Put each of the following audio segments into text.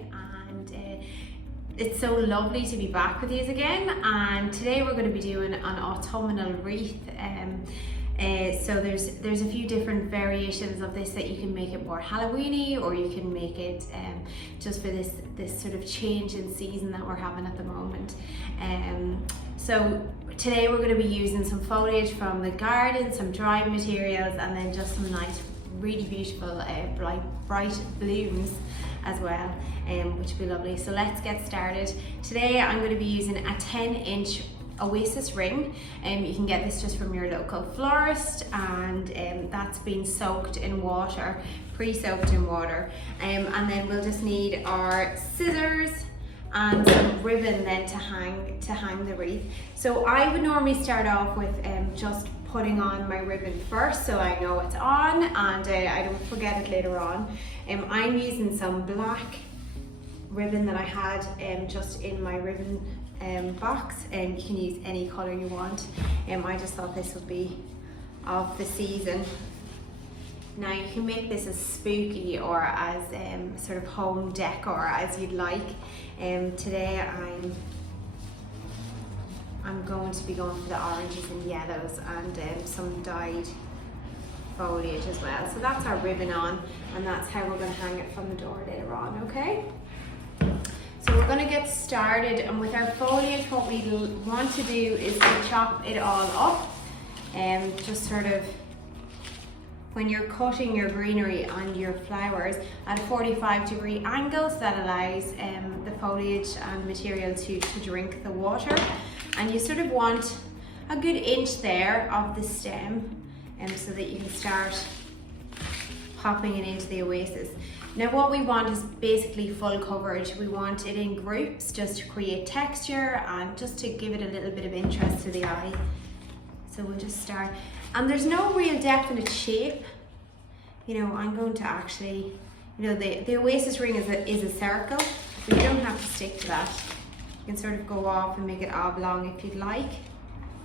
Mee, and it's so lovely to be back with you again. And today we're going to be doing an autumnal wreath. So there's a few different variations of this that you can make it more Halloweeny, or you can make it just for this sort of change in season that we're having at the moment. So today we're going to be using some foliage from the garden, some dried materials, and then just some nice, really beautiful bright balloons as well, which will be lovely. So let's get started. Today I'm going to be using a 10-inch Oasis ring. You can get this just from your local florist, and that's been soaked in water, pre-soaked in water. And then we'll just need our scissors and some ribbon then to hang the wreath. So I would normally start off with just putting on my ribbon first, so I know it's on and I don't forget it later on. I'm using some black ribbon that I had just in my ribbon box, and you can use any colour you want. I just thought this would be of the season. Now you can make this as spooky or as sort of home decor as you'd like. Today I'm going to be going for the oranges and yellows and some dyed foliage as well. So that's our ribbon on, and that's how we're going to hang it from the door later on, okay? So we're going to get started, and with our foliage what we want to do is to chop it all up, and just sort of, when you're cutting your greenery and your flowers at a 45-degree angle, so that allows the foliage and material to drink the water. And you sort of want a good inch there of the stem, so that you can start popping it into the oasis. Now what we want is basically full coverage. We want it in groups just to create texture and just to give it a little bit of interest to the eye. So we'll just start. And there's no real definite shape. I'm going to actually, the oasis ring is a circle, but you don't have to stick to that. You can sort of go off and make it oblong if you'd like.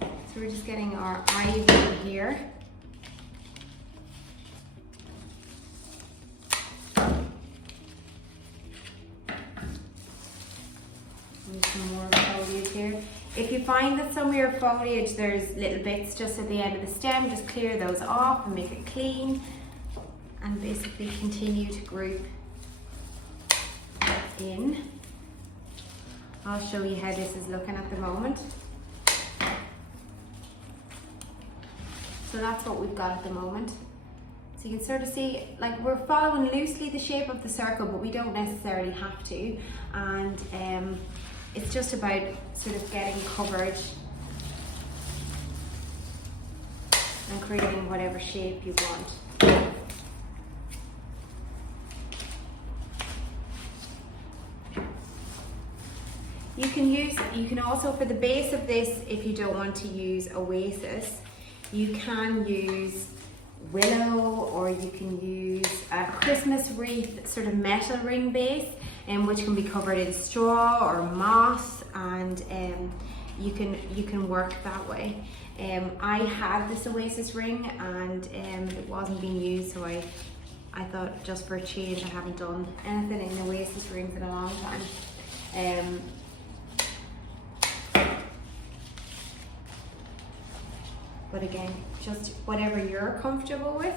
So we're just getting our ivy in here. And some more foliage here. If you find that some of your foliage, there's little bits just at the end of the stem, just clear those off and make it clean, and basically continue to group in. I'll show you how this is looking at the moment. So that's what we've got at the moment. So you can sort of see, like, we're following loosely the shape of the circle, but we don't necessarily have to. And it's just about sort of getting coverage and creating whatever shape you want. You can also, for the base of this, if you don't want to use Oasis, you can use willow, or you can use a Christmas wreath sort of metal ring base, which can be covered in straw or moss, and you can work that way. I had this Oasis ring and it wasn't being used, so I thought, just for a change, I haven't done anything in Oasis rings in a long time. But again, just whatever you're comfortable with.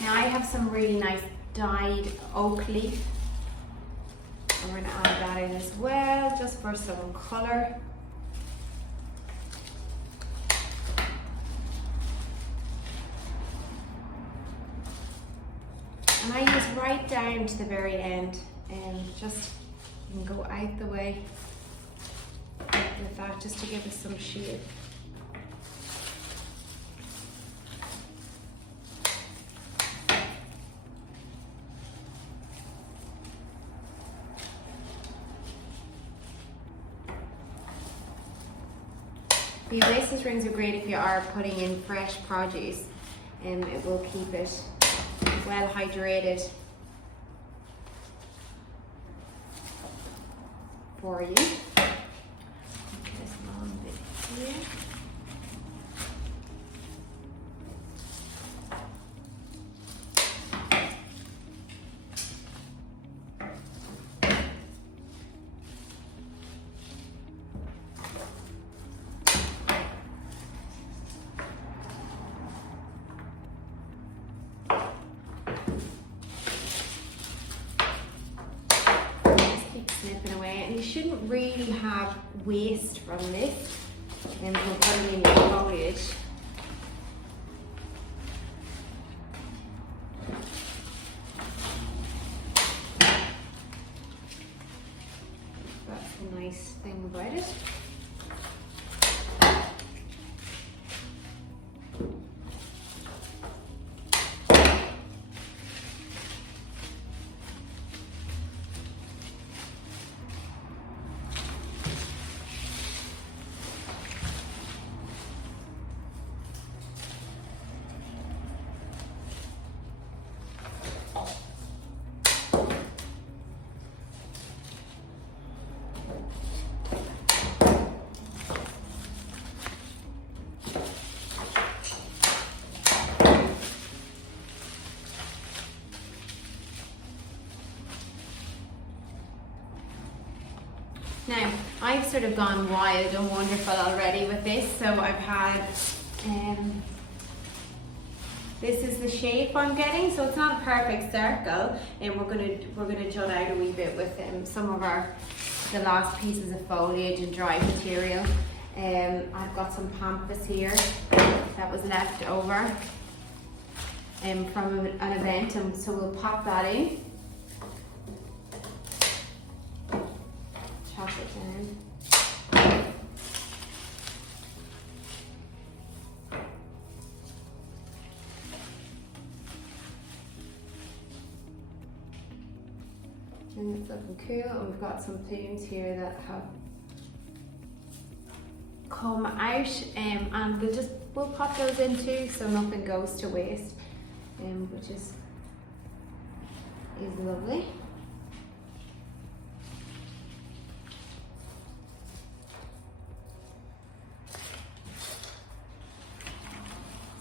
Now I have some really nice dyed oak leaf. I'm going to add that in as well, just for some colour. And I use right down to the very end, and just, you can go out the way with that, just to give us some shape. The Oasis rings are great if you are putting in fresh produce, and it will keep it well hydrated for you. This long bit here. snipping away, and you shouldn't really have waste from this. And we'll put it in your foliage. That's the nice thing about it. Now, I've sort of gone wild and wonderful already with this, so I've had, this is the shape I'm getting, so it's not a perfect circle, and we're gonna jut out a wee bit with some of the last pieces of foliage and dry material. I've got some pampas here that was left over from an event, and so we'll pop that in. Chop it down. And it's looking cool, and we've got some plumes here that have come out, and we'll pop those in too, so nothing goes to waste, which is lovely.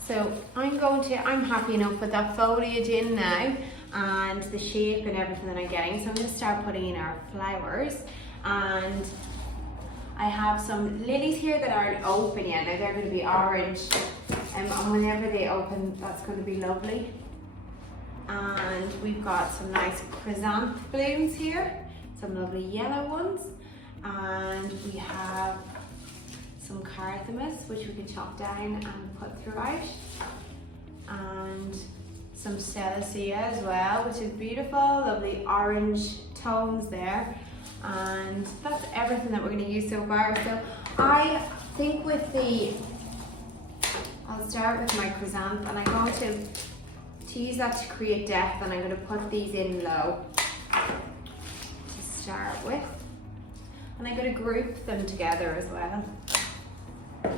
So I'm happy enough with that foliage in now and the shape and everything that I'm getting. So I'm going to start putting in our flowers, and I have some lilies here that aren't open yet. Now they're going to be orange, and whenever they open, that's going to be lovely. And we've got some nice chrysanthemum blooms here, some lovely yellow ones, and we have some carthamus, which we can chop down and put throughout, and some celosia as well, which is beautiful, lovely orange tones there. And that's everything that we're going to use so far. So I think I'll start with my chrysanthemum, and I'm going to use that to create depth, and I'm going to put these in low to start with, and I'm going to group them together as well. And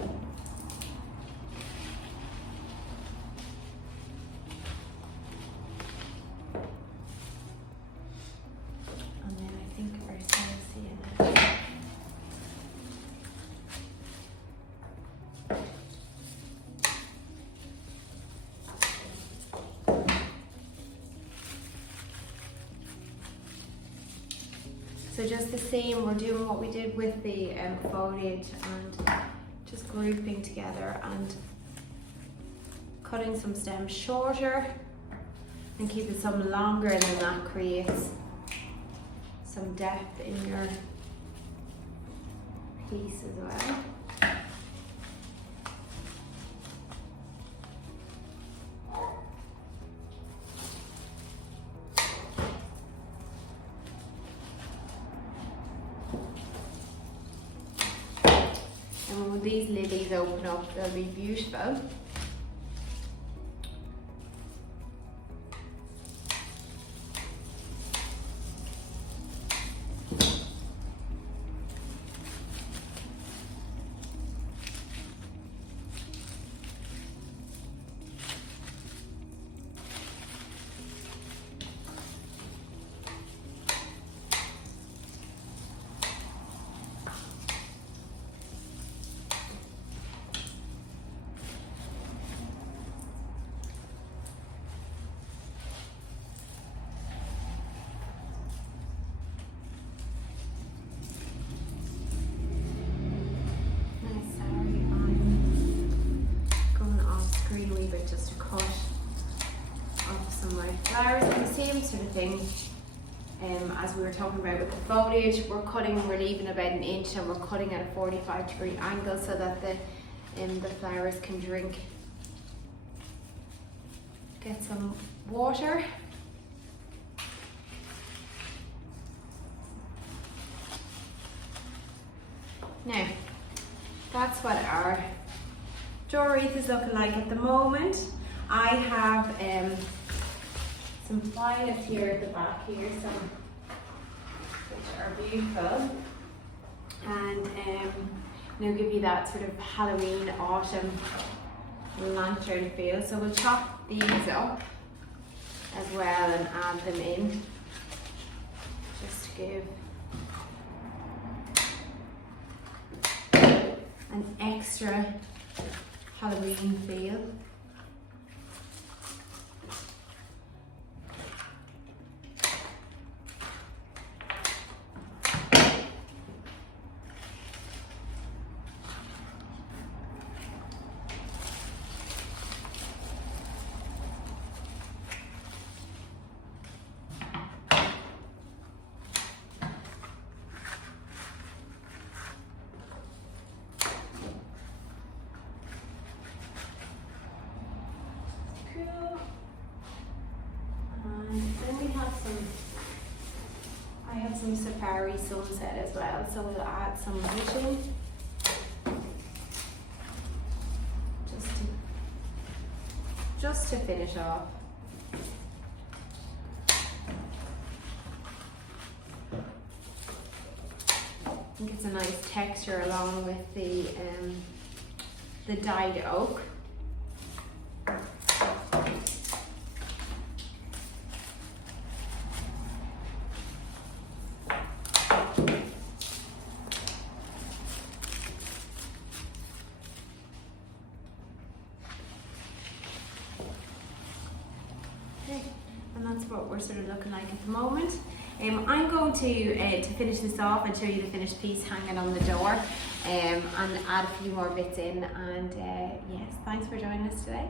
then I think our celosia now. So just the same, we're doing what we did with the foliage, and just grouping together and cutting some stems shorter and keeping some longer, and then that creates some depth in your piece as well. And when these lilies open up, they'll be beautiful. Just to cut off some of my flowers, and the same sort of thing as we were talking about with the foliage, we're leaving about 1 inch, and we're cutting at a 45-degree angle so that the flowers can get some water. Now, that's what our door wreath is looking like at the moment. I have some violets here at the back here, which are beautiful, and they'll give you that sort of Halloween autumn lantern feel. So we'll chop these up as well and add them in, just to give an extra Halloween feel. I have some safari sunset as well, so we'll add some lighting just to finish off. I think it's a nice texture along with the dyed oak. And that's what we're sort of looking like at the moment. I'm going to finish this off and show you the finished piece hanging on the door, and add a few more bits in. And yes, thanks for joining us today.